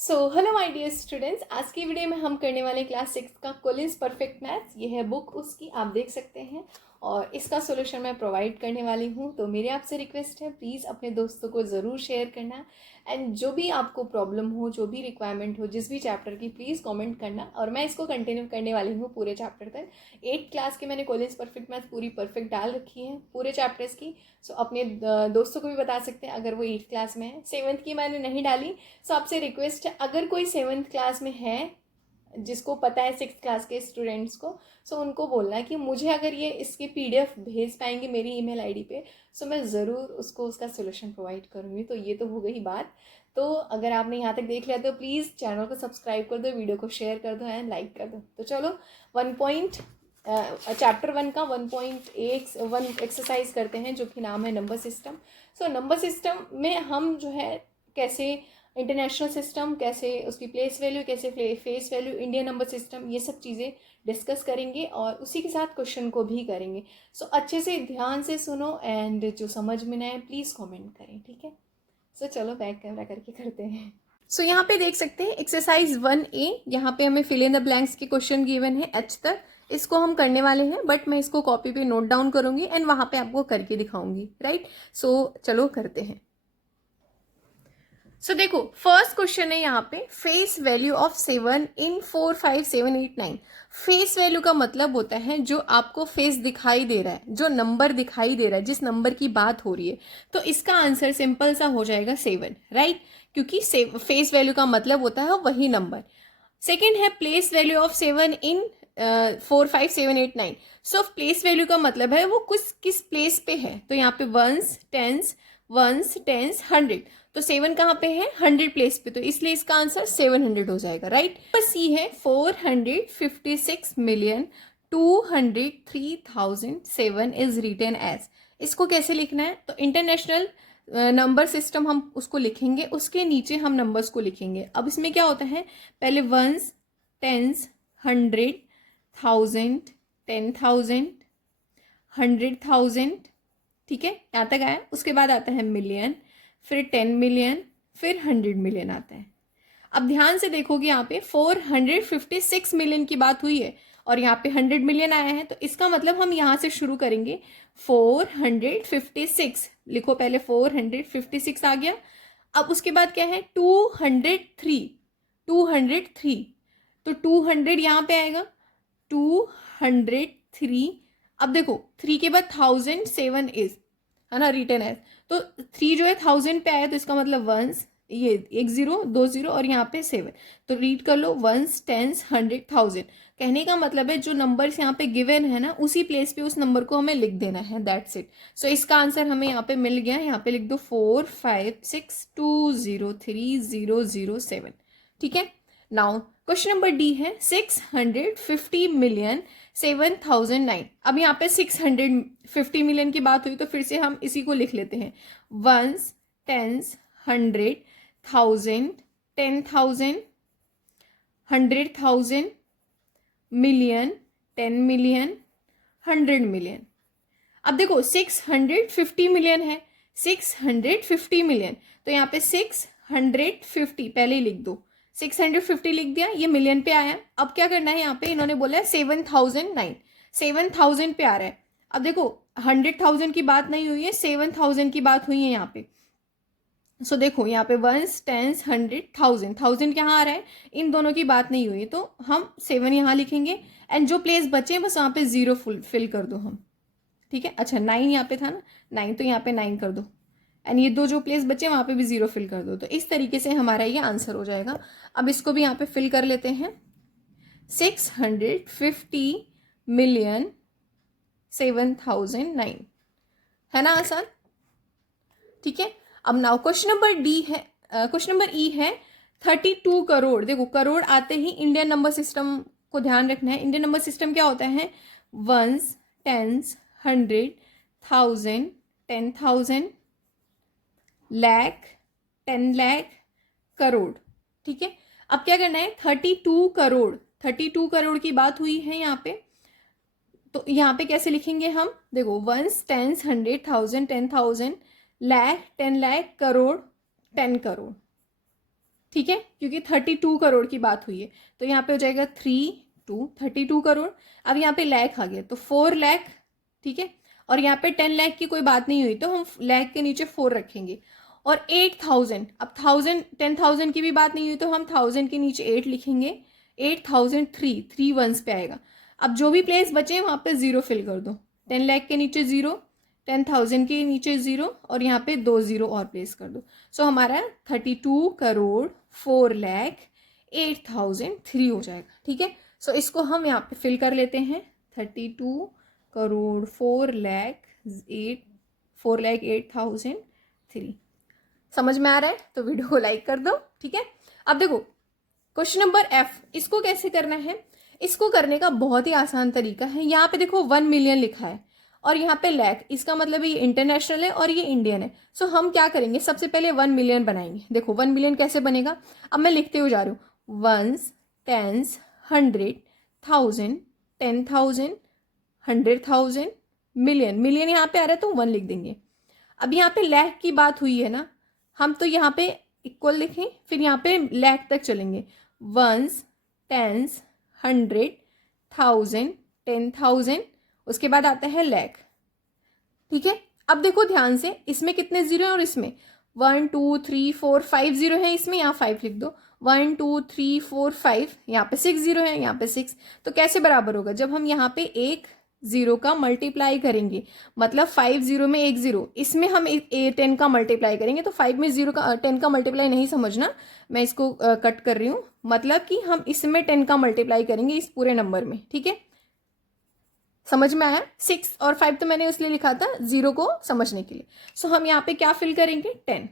Hello my dear students, आज की video में हम करने वाले क्लास 6 का कोलिन्स परफेक्ट मैथ्स। ये है बुक उसकी, आप देख सकते हैं। और इसका सॉल्यूशन मैं प्रोवाइड करने वाली हूँ। तो मेरे आपसे रिक्वेस्ट है, प्लीज़ अपने दोस्तों को ज़रूर शेयर करना। एंड जो भी आपको प्रॉब्लम हो, जो भी रिक्वायरमेंट हो, जिस भी चैप्टर की, प्लीज़ कमेंट करना। और मैं इसको कंटिन्यू करने वाली हूँ पूरे चैप्टर तक। 8th क्लास के मैंने कोलिन्स परफेक्ट मैथ्स पूरी परफेक्ट डाल रखी है पूरे चैप्टर्स की। सो अपने दोस्तों को भी बता सकते हैं अगर वो 8th क्लास में है। 7th की मैंने नहीं डाली। सो आपसे रिक्वेस्ट है, अगर कोई 7th क्लास में है जिसको पता है 6th क्लास के स्टूडेंट्स को, सो उनको बोलना है कि मुझे अगर ये इसकी PDF भेज पाएंगे मेरी ईमेल आईडी पे, सो मैं ज़रूर उसको उसका सोल्यूशन प्रोवाइड करूँगी। तो ये तो हो गई बात। तो अगर आपने यहाँ तक देख लिया तो प्लीज़ चैनल को सब्सक्राइब कर दो, वीडियो को शेयर कर दो एंड लाइक कर दो। तो चलो चैप्टर 1 का 1.1 एक्सरसाइज करते हैं, जो कि नाम है number system. So number system में हम जो है कैसे इंटरनेशनल सिस्टम, कैसे उसकी प्लेस वैल्यू, कैसे face value, Indian number system, ये सब चीज़ें डिस्कस करेंगे और उसी के साथ क्वेश्चन को भी करेंगे। सो अच्छे से ध्यान से सुनो एंड जो समझ में ना आए प्लीज़ कमेंट करें, ठीक है। सो चलो बैक कैमरा करके करते हैं। सो यहाँ पे देख सकते हैं एक्सरसाइज 1A। यहाँ पे हमें फिल इन द ब्लैंक्स के क्वेश्चन गिवन है H तक। इसको हम करने वाले हैं, बट मैं इसको कॉपी पे नोट डाउन करूंगी एंड वहाँ पे आपको करके दिखाऊंगी, राइट। सो चलो करते हैं। सो देखो, फर्स्ट क्वेश्चन है यहाँ पे, face value of 7 in 4 5 7 8 9। Face value का मतलब होता है जो आपको फेस दिखाई दे रहा है, जो नंबर दिखाई दे रहा है, जिस नंबर की बात हो रही है। तो इसका आंसर सिंपल सा हो जाएगा 7, राइट, क्योंकि फेस वैल्यू का मतलब होता है वही नंबर। सेकेंड है place value of 7 in 4 5 7 8 9। So place value का मतलब है वो कुछ किस प्लेस पे है। तो यहाँ पे वंस टेंस, 100। तो 7 कहाँ पे है, 100 प्लेस पे, तो इसलिए इसका आंसर 700 हो जाएगा, राइट। सी है 456,203,007 इज रिटन एज। इसको कैसे लिखना है, तो इंटरनेशनल नंबर सिस्टम हम उसको लिखेंगे, उसके नीचे हम नंबर्स को लिखेंगे। अब इसमें क्या होता है, पहले वंस, टेंस, 100, 1000, 10,000, 100,000, ठीक है, यहाँ तक आया। उसके बाद आता है मिलियन, फिर 10 मिलियन, फिर 100 मिलियन आता है। अब ध्यान से देखोगे, यहाँ पे 456 मिलियन की बात हुई है और यहाँ पे 100 मिलियन आया है। तो इसका मतलब हम यहाँ से शुरू करेंगे। 456 लिखो, पहले 456 आ गया। अब उसके बाद क्या है, 203, 203। तो 200 यहाँ पे आएगा, 203। अब देखो 3 के बाद 1007 इज, है ना, रिटर्न एज। तो 3 जो है 1000 पे आया, तो इसका मतलब वंस, ये 10 20 और यहाँ पे 7। तो रीड कर लो, वंस, टेंस, 100, 1000। कहने का मतलब है जो नंबर्स यहाँ पे गिवन है ना, उसी प्लेस पे उस नंबर को हमें लिख देना है, दैट्स इट। सो इसका आंसर हमें यहाँ पे मिल गया। यहाँ पे लिख दो 456,203,007, ठीक है। नाउ क्वेश्चन नंबर डी है 650,000,7,009। अब यहाँ पे 650 मिलियन की बात हुई, तो फिर से हम इसी को लिख लेते हैं। Ones, tense, 100, 1000, 10,000, 100,000, million, 10 million, 100 million. अब देखो 650 मिलियन है, 650 मिलियन, तो यहाँ पे 650 पहले ही लिख दो। 650 लिख दिया, ये मिलियन पे आया। अब क्या करना है, यहाँ पे इन्होंने बोला है 7,009, 7,000 पे आ रहा है। अब देखो 100,000 की बात नहीं हुई है, 7,000 की बात हुई है यहाँ पे। सो देखो यहाँ पे वंस, टेंस, 100, 1000, 1000 यहाँ आ रहा है, इन दोनों की बात नहीं हुई, तो हम 7 यहाँ लिखेंगे एंड जो प्लेस बचे बस वहाँ पे 0 फिल कर दो हम, ठीक है। अच्छा 9 यहाँ पे था ना, 9, तो यहाँ पे 9 कर दो एंड ये दो जो प्लेस बचे वहाँ पे भी 0 फिल कर दो। तो इस तरीके से हमारा ये आंसर हो जाएगा। अब इसको भी यहाँ पे फिल कर लेते हैं, 650,000,7,009, है ना आसान, ठीक है। अब नाउ क्वेश्चन नंबर डी है, क्वेश्चन नंबर ई है 32 करोड़। देखो करोड़ आते ही इंडियन नंबर सिस्टम को ध्यान रखना है। इंडियन नंबर सिस्टम क्या होता है, वंस, टेंस, 100, 1000, 10,000, लाख, 10 लाख, करोड़, ठीक है। अब क्या करना है, 32 करोड़, 32 करोड़ की बात हुई है यहाँ पे। तो यहाँ पे कैसे लिखेंगे हम, देखो वंस, टेंस, 100, 1000, 10,000, लाख, 10 लाख, करोड़, 10 करोड़, ठीक है, क्योंकि 32 करोड़ की बात हुई है, तो यहाँ पे हो जाएगा 32 करोड़। अब यहाँ पे लाख आ गया तो 4 लाख, ठीक है, और यहाँ पे 10 लाख की कोई बात नहीं हुई तो हम लाख के नीचे 4 रखेंगे। और 8000, अब 10,000 की भी बात नहीं हुई तो हम 1000 के नीचे 8 लिखेंगे। 8003, 3 वंस पे आएगा। अब जो भी प्लेस बचे वहाँ पे 0 फिल कर दो। 10 लाख के नीचे 0, 10,000 के नीचे 0 और यहाँ पे 2 0 और प्लेस कर दो। सो हमारा 32 करोड़ 4 लाख 8003 हो जाएगा। ठीक है, सो इसको हम यहाँ पे फिल कर लेते हैं। 32 करोड़ 4 लाख 8003। समझ में आ रहा है तो वीडियो को लाइक कर दो। ठीक है, अब देखो क्वेश्चन नंबर F, इसको कैसे करना है? इसको करने का बहुत ही आसान तरीका है। यहाँ पे देखो 1 मिलियन लिखा है और यहाँ पे लाख, इसका मतलब ये इंटरनेशनल है और ये इंडियन है। सो हम क्या करेंगे, सबसे पहले 1 मिलियन बनाएंगे। देखो 1 मिलियन कैसे बनेगा, अब मैं लिखते हुए जा रही हूँ। Once, tense, 100, 1000, 10,000, 100,000, million. मिलियन यहाँ पे आ रहा है तो 1 लिख देंगे। अब यहाँ पे लाख की बात हुई है ना, हम तो यहाँ पे इक्वल लिखें, फिर यहाँ पे लाख तक चलेंगे। वंस, टेंस, 100, 1000, 10,000, उसके बाद आता है लाख। ठीक है, अब देखो ध्यान से, इसमें कितने जीरो हैं और इसमें 1 2 3 4 5 जीरो है, इसमें यहाँ 5 लिख दो। 1 2 3 4 5, यहाँ पे 6 जीरो है, यहाँ पे 6। तो कैसे बराबर होगा, जब हम यहाँ पे एक जीरो का मल्टीप्लाई करेंगे, मतलब 5 जीरो में 1 जीरो, इसमें हम 10 का मल्टीप्लाई करेंगे तो 5 में 0 का 10 का मल्टीप्लाई नहीं समझना, मैं इसको कट कर रही हूँ। मतलब कि हम इसमें 10 का मल्टीप्लाई करेंगे इस पूरे नंबर में। ठीक है, समझ में आया? 6 और 5 तो मैंने इसलिए लिखा था 0 को समझने के लिए। सो हम यहाँ पे क्या फिल करेंगे, 10।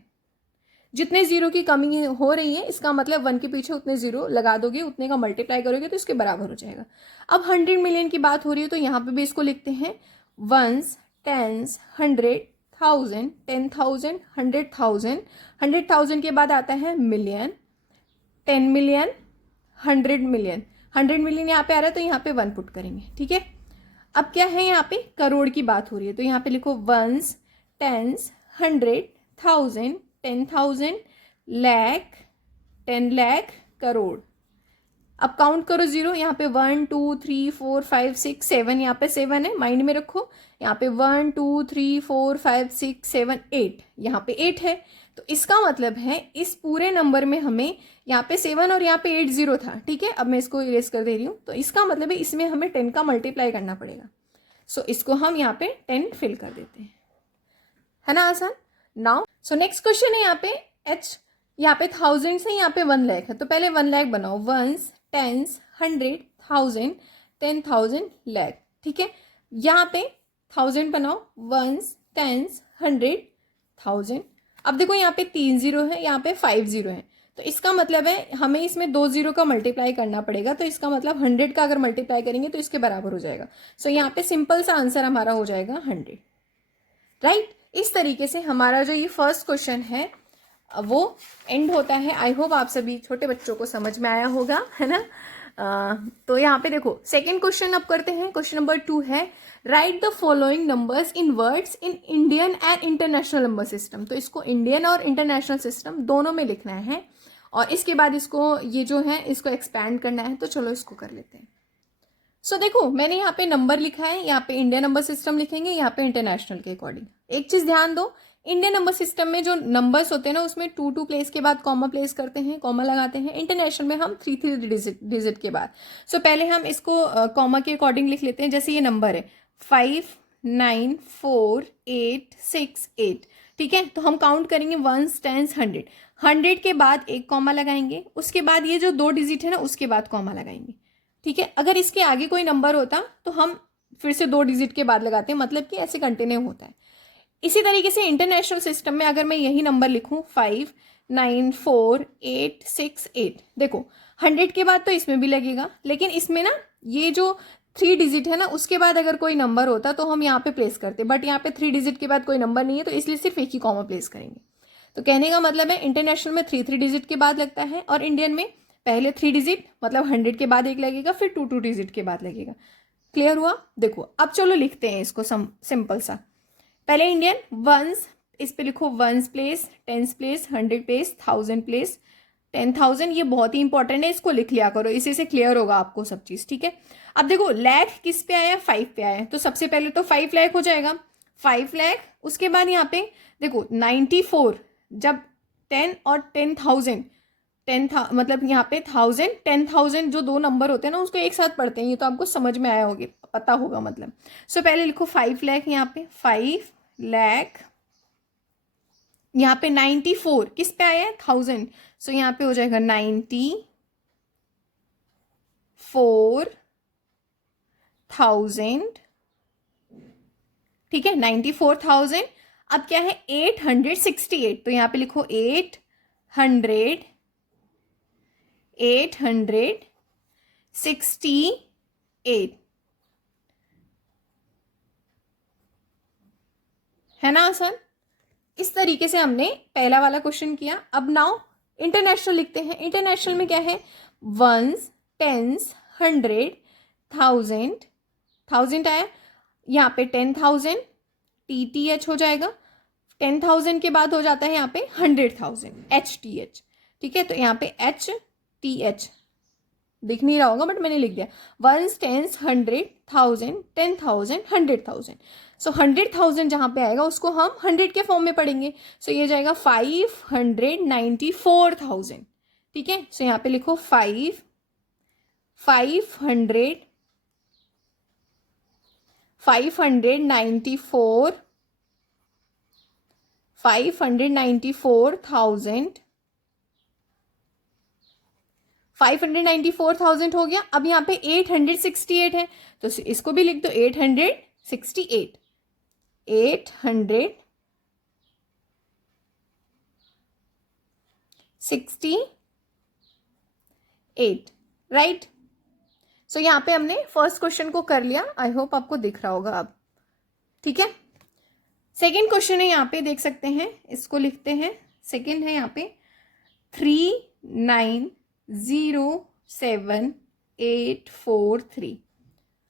जितने जीरो की कमी हो रही है, इसका मतलब 1 के पीछे उतने जीरो लगा दोगे, उतने का मल्टीप्लाई करोगे तो इसके बराबर हो जाएगा। अब 100 मिलियन की बात हो रही है तो यहाँ पे भी इसको लिखते हैं वंस, टेंस, 100, 1000, 10,000, 100,000। 100,000 के बाद आता है मिलियन, 10 मिलियन, 100 मिलियन। 100 मिलियन यहाँ पे आ रहा है तो यहाँ पे 1 पुट करेंगे। ठीक है, अब क्या है, यहाँ पे करोड़ की बात हो रही है तो यहाँ पे लिखो वंस, टेंस, 100, 1000, 10,000, लाख, 10 लाख, करोड़। अब काउंट करो जीरो, यहाँ पे 1 2 3 4 5 6 7, यहाँ पे 7 है, माइंड में रखो। यहाँ पे 1 2 3 4 5 6 7 8, यहाँ पे 8 है। तो इसका मतलब है इस पूरे नंबर में हमें यहाँ पे 7 और यहाँ पे 8 जीरो था। ठीक है, अब मैं इसको इरेज कर दे रही हूँ। तो इसका मतलब है इसमें हमें 10 का मल्टीप्लाई करना पड़ेगा। सो इसको हम यहाँ पे 10 फिल कर देते हैं, है ना आसान। नाउ सो नेक्स्ट क्वेश्चन है यहाँ पे H, यहाँ पे 1000 से यहाँ पे 1 लाख है तो पहले 1 लाख बनाओ। Once, tense, 100, 1000, 10,000, lakh. ठीक है, यहाँ पे 1000 बनाओ। Once, tense, 100, 1000। अब देखो यहाँ पे 3 जीरो है, यहाँ पे 5 जीरो है, तो इसका मतलब है हमें इसमें 2 जीरो का मल्टीप्लाई करना पड़ेगा। तो इसका मतलब 100 का अगर मल्टीप्लाई करेंगे तो इसके बराबर हो जाएगा। सो यहाँ पे सिंपल सा आंसर हमारा हो जाएगा 100। राइट, इस तरीके से हमारा जो ये फर्स्ट क्वेश्चन है वो एंड होता है। आई होप आप सभी छोटे बच्चों को समझ में आया होगा, है ना। तो यहाँ पे देखो सेकेंड क्वेश्चन अब करते हैं। क्वेश्चन नंबर 2 है, right the following numbers in words in Indian and international number system. तो इसको इंडियन और इंटरनेशनल सिस्टम दोनों में लिखना है और इसके बाद इसको ये जो है इसको एक्सपैंड करना है। तो चलो इसको कर लेते हैं। सो देखो मैंने यहाँ पे नंबर लिखा है, यहाँ पे इंडियन नंबर सिस्टम लिखेंगे, यहाँ पे इंटरनेशनल के अकॉर्डिंग। एक चीज ध्यान दो, इंडियन नंबर सिस्टम में जो नंबर्स होते हैं ना उसमें 2 2 प्लेस के बाद कॉमा प्लेस करते हैं, कॉमा लगाते हैं। इंटरनेशनल में हम 3 3 डिजिट के बाद। सो पहले हम इसको कॉमा के अकॉर्डिंग लिख लेते हैं। जैसे ये नंबर है 5 9 4 8 6 8। ठीक है, तो हम काउंट करेंगे वंस, टेंस, 100। 100 के बाद एक कॉमा लगाएंगे, उसके बाद ये जो 2 डिजिट है ना उसके बाद कॉमा लगाएंगे। ठीक है, अगर इसके आगे कोई नंबर होता तो हम फिर से 2 डिजिट के बाद लगाते हैं, मतलब कि ऐसे कंटिन्यू होता है। इसी तरीके से इंटरनेशनल सिस्टम में अगर मैं यही नंबर लिखूं 5 9 4 8 6 8, देखो 100 के बाद तो इसमें भी लगेगा, लेकिन इसमें ना ये जो 3 डिजिट है ना उसके बाद अगर कोई नंबर होता तो हम यहाँ पे प्लेस करते, बट यहाँ पे 3 डिजिट के बाद कोई नंबर नहीं है तो इसलिए सिर्फ एक ही कॉमा प्लेस करेंगे। तो कहने का मतलब है इंटरनेशनल में 3 3 डिजिट के बाद लगता है और इंडियन में पहले 3 डिजिट मतलब 100 के बाद एक लगेगा, फिर 2 2 डिजिट के बाद लगेगा। क्लियर हुआ? देखो अब चलो लिखते हैं इसको सिंपल सा। पहले इंडियन वंस, इस पे लिखो ones place, tens place, 100 place, 1000 place, 10,000 ये बहुत ही इंपॉर्टेंट है, इसको लिख लिया करो, इसी से क्लियर होगा आपको सब चीज़, ठीक है। अब देखो लाख किस पे आया, 5 पे आया, तो सबसे पहले तो 5 लाख हो जाएगा, 5 लाख। उसके बाद यहाँ पे देखो 94, जब 10 और 10,000, मतलब यहाँ पे 1000 10,000 जो दो नंबर होते हैं ना उसको एक साथ पढ़ते हैं, ये तो आपको समझ में आया होगा, पता होगा मतलब। सो पहले लिखो 5 लाख, यहाँ पे 5 लाख, यहाँ पे 94 किस पे आया है, 1000, सो यहाँ पे हो जाएगा 94,000, ठीक है, 94,000। अब क्या है 868, तो यहाँ पे लिखो 868 है ना आसान। इस तरीके से हमने पहला वाला क्वेश्चन किया। अब नाउ इंटरनेशनल लिखते हैं। इंटरनेशनल में क्या है, वंस, टेंस, 100, 1000, 1000 आया, यहाँ पे 10,000 TTH हो जाएगा, 10,000 के बाद हो जाता है यहाँ पे 100,000 HTH, ठीक है। तो यहाँ पे HTH दिख नहीं रहा होगा बट मैंने लिख दिया, वंस, टेंस, 100, 1000, 10,000, 100,000। सो 100,000 जहाँ पे आएगा उसको हम 100 के फॉर्म में पढ़ेंगे, सो ये जाएगा 594,000, ठीक है। सो यहाँ पे लिखो 594,000 हो गया। अब यहाँ पे 868 है तो इसको भी लिख दो 868, 868, राइट। सो यहाँ पे हमने फर्स्ट क्वेश्चन को कर लिया, आई होप आपको दिख रहा होगा अब, ठीक है। सेकेंड क्वेश्चन है, यहाँ पे देख सकते हैं, इसको लिखते हैं। सेकेंड है यहाँ पे 3907,843।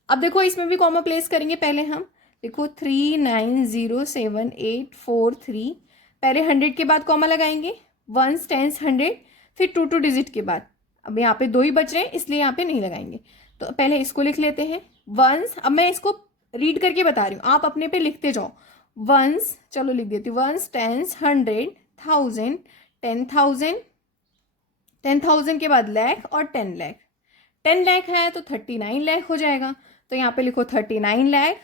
अब देखो इसमें भी कॉमा प्लेस करेंगे, पहले हम देखो 3907,843, पहले 100 के बाद कॉमा लगाएंगे, वंस, टेंस, 100, फिर 2 डिजिट के बाद। अब यहाँ पे 2 ही बच रहे हैं इसलिए यहाँ पे नहीं लगाएंगे, तो पहले इसको लिख लेते हैं वंस। अब मैं इसको रीड करके बता रही हूँ, आप अपने पे लिखते जाओ। वंस, चलो लिख देती हूँ, वंस, टेंस, 100, 1000, 10,000, 10,000 के बाद लाख और 10 लाख, 10 लाख है तो 39 लाख हो जाएगा, तो यहाँ पे लिखो 39 लाख,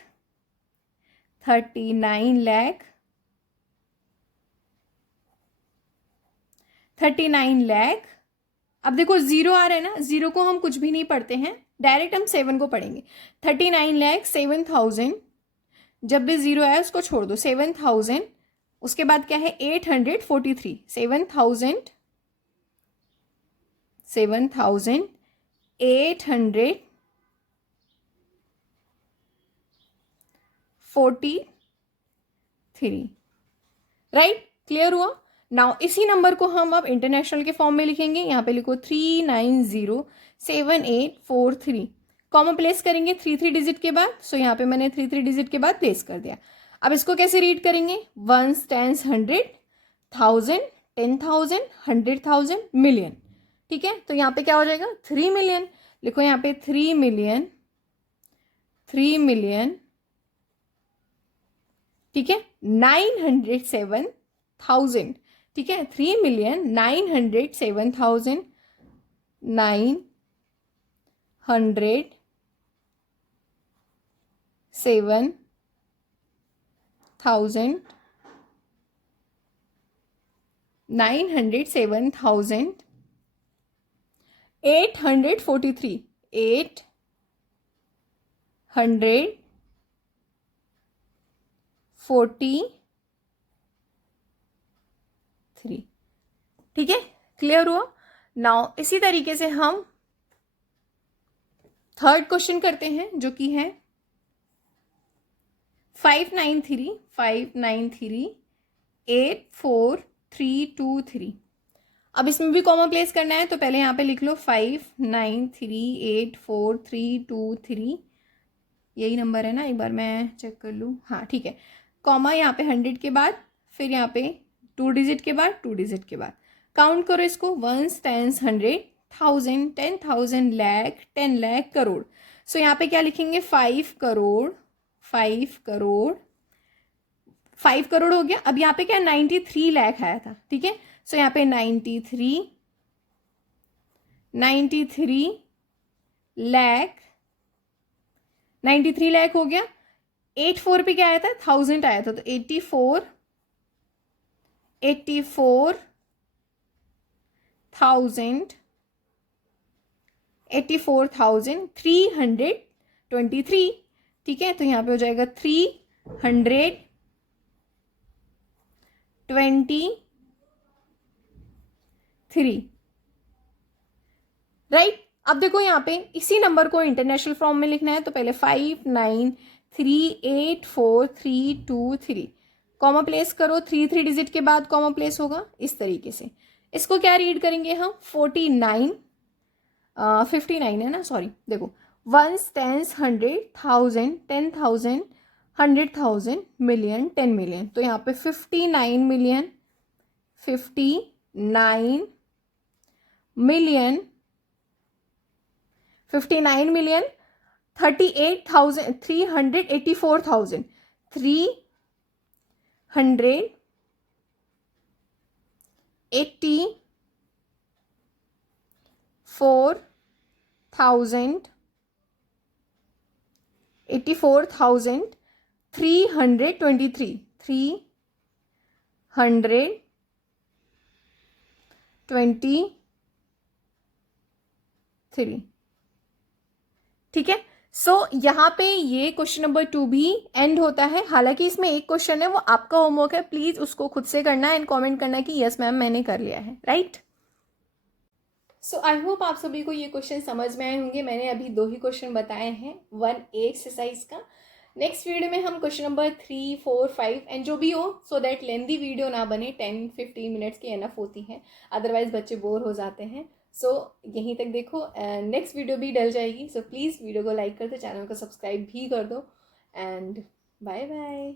39 लाख, 39 लाख। अब देखो 0 आ रहा है ना, 0 को हम कुछ भी नहीं पढ़ते हैं, डायरेक्ट हम 7 को पढ़ेंगे। 39 लाख 7,000, जब भी 0 आया उसको छोड़ दो, 7,000। उसके बाद क्या है 843, 7,843, राइट, क्लियर हुआ। नाउ इसी नंबर को हम अब इंटरनेशनल के फॉर्म में लिखेंगे, यहाँ पे लिखो 3907,843, कॉमा प्लेस करेंगे 3 डिजिट के बाद। सो यहाँ पे मैंने 3 डिजिट के बाद प्लेस कर दिया। अब इसको कैसे रीड करेंगे, वंस, टेंस, 100, 1000, 10,000, 100,000, मिलियन, ठीक है। तो यहाँ पे क्या हो जाएगा 3 मिलियन, लिखो यहाँ पे 3 मिलियन, 3 मिलियन, ठीक है, 907,000, ठीक है, 3,907,843, 843, ठीक है, क्लियर हुआ। नाउ इसी तरीके से हम थर्ड क्वेश्चन करते हैं जो कि है 593,843,323। अब इसमें भी कॉमा प्लेस करना है, तो पहले यहाँ पे लिख लो 593,843,323, यही नंबर है ना, एक बार मैं चेक कर लूँ, हाँ ठीक है। कॉमा यहाँ पे 100 के बाद, फिर यहाँ पे 2 डिजिट के बाद, 2 डिजिट के बाद, काउंट करो इसको, वंस, टेंस, 100, 1000, 10,000, लाख, 10 लाख, करोड़। सो यहाँ पे क्या लिखेंगे, 5 करोड़, 5 करोड़, 5 करोड़ हो गया। अब यहाँ पे क्या 93 लाख आया था, ठीक है। सो यहाँ पे 93 लाख, 93 लाख हो गया। 84 पे क्या आया था, 1000 आया था, तो 84,323, ठीक है। तो यहाँ पे हो जाएगा 323, राइट। अब देखो यहाँ पे इसी नंबर को इंटरनेशनल फॉर्म में लिखना है, तो पहले 59384323, कॉमा प्लेस करो, 3 डिजिट के बाद कॉमा प्लेस होगा इस तरीके से। इसको क्या रीड करेंगे हम, 59 है ना, सॉरी, देखो, वंस, टेंस, 100, 1000, 10,000, 100,000, मिलियन, 10 मिलियन। तो यहाँ पे 59 मिलियन, 59 मिलियन, 59 मिलियन 38,000, 384,000, 324,323, 323, ठीक है। सो यहाँ पे ये क्वेश्चन नंबर 2 भी एंड होता है। हालांकि इसमें एक क्वेश्चन है, वो आपका होमवर्क है, प्लीज उसको खुद से करना है एंड कमेंट करना है कि यस मैम मैंने कर लिया है, राइट। सो आई होप आप सभी को ये क्वेश्चन समझ में आए होंगे। मैंने अभी 2 ही क्वेश्चन बताए हैं 1A एक्सरसाइज का। नेक्स्ट वीडियो में हम क्वेश्चन नंबर 3, 4, 5 एंड जो भी हो, सो दैट लेंदी वीडियो ना बने, 10-15 मिनट्स की एनफ होती है, अदरवाइज बच्चे बोर हो जाते हैं। सो यहीं तक देखो, नेक्स्ट वीडियो भी डल जाएगी। सो प्लीज़ वीडियो को लाइक कर दो, चैनल को सब्सक्राइब भी कर दो एंड बाय बाय।